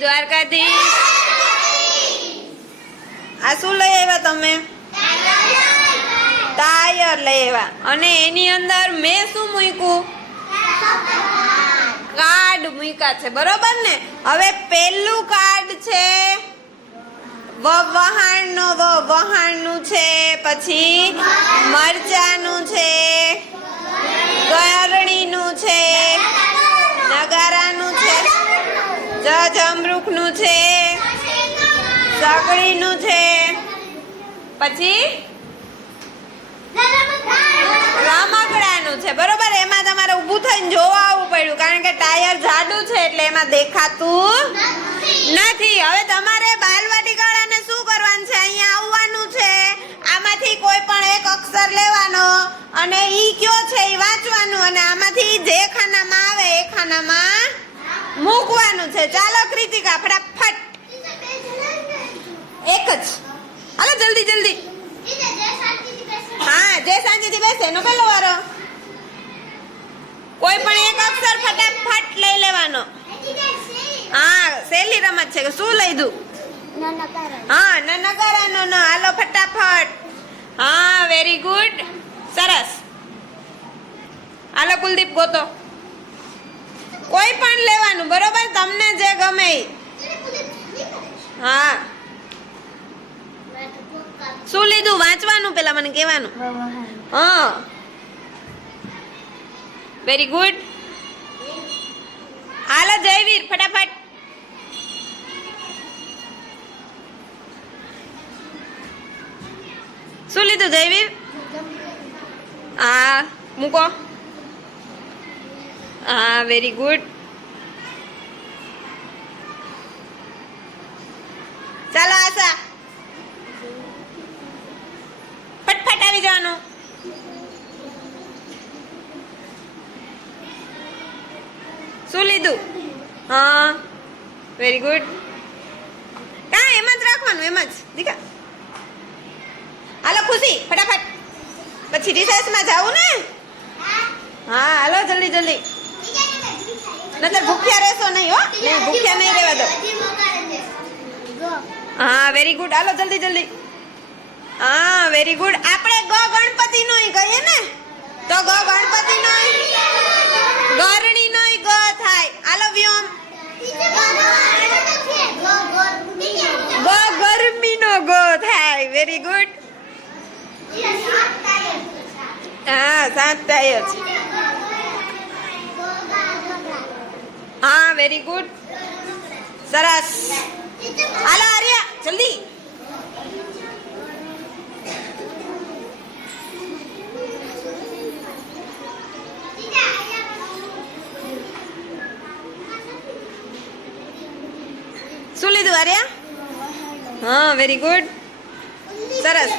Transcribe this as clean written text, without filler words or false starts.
દ્વારકાધીશ। આ શું લઈ આવ્યા તમે? ટાયર લઈ આવ્યા। અને એની અંદર મેં શું મૂક્યું? કાર્ડ મૂક્યા છે, બરોબર ને? હવે પહેલું કાર્ડ છે વહાણનું છે, પછી મરચાનું છે, ગળણીનું છે, નગારાનું છે, જમરૂખનું છે, સગડીનું છે, પછી રમકડાનું છે, બરોબર? એમાં તમારે ઊભું થઈને જોવા આવવું પડ્યું, કારણ કે ટાયર જાડું છે એટલે એમાં દેખાતું નથી। હવે તમારે બાલવાટિકાળાને શું કરવાનું છે? અહીંયા આવવાનું છે, આમાંથી કોઈ પણ એક અક્ષર લેવાનો અને ઈ કયો છે ઈ વાંચવાનું, અને આમાંથી જે ખાનામાં આવે એ ખાનામાં મૂકવાનું છે। ચાલો કૃતિકા, ફટાફટ। એક જ, હાલો જલ્દી જલ્દી। હા, જે શાંતિથી બેસે એનો પહેલો વારો। કોઈ પણ એક અક્ષર ફટાફટ લઈ લેવાનો। હા, સહેલી રમત છે। શું લઈ દઉં? હા, નગારાનો ન। હાલો ફટાફટ। હા, વેરી ગુડ, સરસ। હાલો કુલદીપ, ગોતો। કોઈ પણ લેવાનું, બરોબર? તમને જે ગમે ઈ। હા, શું લીધું? વાંચવાનું પેલા મને કહેવાનું। હા, વેરી ગુડ। હાલો જયવીર, ફટાફટ। શું લીધું જયવીર? હા, મૂકો। હા, વેરી ગુડ। ચાલો આશા, ફટફટ આવી જવાનું। શું લીધું? હા, વેરી ગુડ। હા, એમ જ રાખવાનું, એમ જ દીકા। હાલો ખુશી, ફટાફટ, પછી રિસેસમાં જાવું ને? હા, હાલો જલ્દી જલ્દી, નતર ભૂખ્યા રહેશો નહીં હો। નહીં, ભૂખ્યા નહીં રહેવા દો। હા, વેરી ગુડ, હાલો જલ્દી જલ્દી। હા, વેરી ગુડ। આપણે ગણપતિ નો કહીએ ને, તો ગણપતિ નો ગરણી નો ગ થાય। હાલો વ્યોમ, ગરમી નો ગ થાય। Very good. હા, 7 ટાયર છે। હા, વેરી ગુડ, સરસ। હાલો આર્યા, જલ્દી। શું લીધું આર્યા? હા, વેરી ગુડ, સરસ।